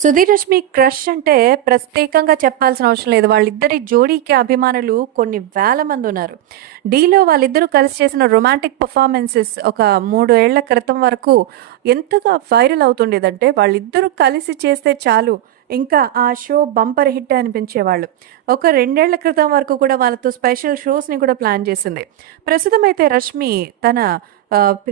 Sudheer Rashmi crush అంటే ప్రత్యేకంగా చెప్పాల్సిన అవసరం లేదు. వాళ్ళిద్దరి జోడీకి అభిమానులు కొన్ని వేల మంది ఉన్నారు. 'ఢీలో' వాళ్ళిద్దరూ కలిసి చేసిన రొమాంటిక్ పెర్ఫార్మన్సెస్ ఒక 3 ఏళ్ల క్రితం వరకు ఎంతగా వైరల్ అవుతుండేదంటే, వాళ్ళిద్దరూ కలిసి చేస్తే చాలు ఇంకా ఆ షో బంపర్ హిట్ అనిపించేవాళ్ళు. ఒక 2 ఏళ్ల క్రితం వరకు కూడా వాళ్ళతో స్పెషల్ షోస్‌ని కూడా ప్లాన్ చేసింది. ప్రస్తుతం అయితే రష్మి తన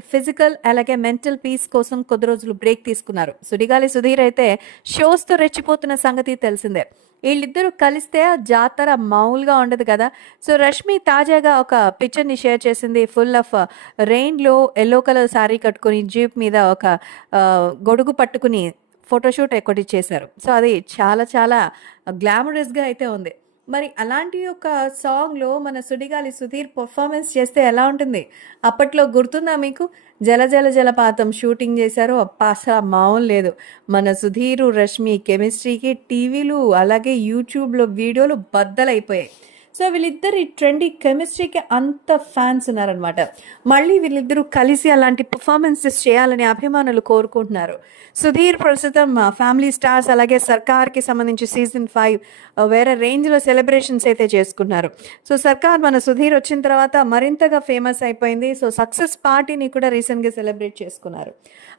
ఫిజికల్ అలాగే మెంటల్ పీస్ కోసం కొద్ది రోజులు బ్రేక్ తీసుకున్నారు. 'సుడిగాలి సుధీర్' అయితే షోస్‌తో రెచ్చిపోతున్న సంగతి తెలిసిందే. ఈళ్ళిద్దరూ కలిస్తే ఆ జాతర మామూలుగా ఉండదు కదా! సో, రష్మి తాజాగా ఒక పిక్చర్‌ని షేర్ చేసింది. ఫుల్ ఆఫ్ రెయిన్‌లో యెల్లో కలర్ సారీ కట్టుకొని జీప్ మీద ఒక గొడుగు పట్టుకుని ఫోటోషూట్ ఒకటి చేశారు. సో, అది చాలా చాలా గ్లామరస్‌గా అయితే ఉంది. మరి అలాంటి ఒక సాంగ్‌లో మన 'సుడిగాలి సుధీర్' పెర్ఫార్మన్స్ చేస్తే ఎలా ఉంటుంది? అప్పట్లో గుర్తుందా మీకు? 'జల జల జలపాతం' షూటింగ్ చేశారు. అబ్బా! అసల మామూలు లేదు. మన 'సుధీర్', 'రష్మి' కెమిస్ట్రీకి టీవీలు అలాగే యూట్యూబ్‌లో వీడియోలు బద్దలైపోయాయి. సో, వీళ్ళిద్దరి ట్రెండీ కెమిస్ట్రీకి అంత ఫ్యాన్స్ ఉన్నారనమాట. మళ్ళీ వీళ్ళిద్దరూ కలిసి అలాంటి పెర్ఫార్మన్సెస్ చేయాలని అభిమానులు కోరుకుంటున్నారు. 'సుధీర్' ప్రస్తుతం ఫ్యామిలీ స్టార్స్ అలాగే 'సర్కార్‌కి' సంబంధించి సీజన్ 5 వేరే రేంజ్‌లో సెలబ్రేషన్స్ అయితే చేసుకున్నారు. సో, 'సర్కార్' మన 'సుధీర్' వచ్చిన తర్వాత మరింతగా ఫేమస్ అయిపోయింది. సో, సక్సెస్ పార్టీని కూడా రీసెంట్‌గా సెలబ్రేట్ చేసుకున్నారు.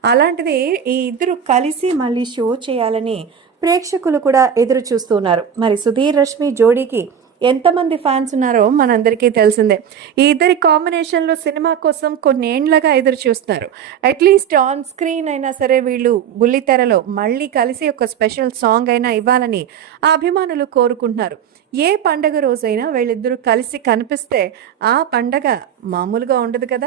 అలాంటిది ఈ ఇద్దరు కలిసి మళ్ళీ షో చేయాలని ప్రేక్షకులు కూడా ఎదురు చూస్తున్నారు. మరి 'సుధీర్' 'రష్మి' జోడీకి ఎంతమంది ఫ్యాన్స్ ఉన్నారో మనందరికీ తెలిసిందే. ఈ ఇద్దరి కాంబినేషన్‌లో సినిమా కోసం కొన్నేండ్లుగా ఎదురు చూస్తున్నారు. అట్‌లీస్ట్ ఆన్ స్క్రీన్ అయినా సరే వీళ్ళు బుల్లితెరలో మళ్ళీ కలిసి ఒక స్పెషల్ సాంగ్ అయినా ఇవ్వాలని ఆ అభిమానులు కోరుకుంటున్నారు. ఏ పండగ రోజైనా వీళ్ళిద్దరూ కలిసి కనిపిస్తే ఆ పండగ మామూలుగా ఉండదు కదా!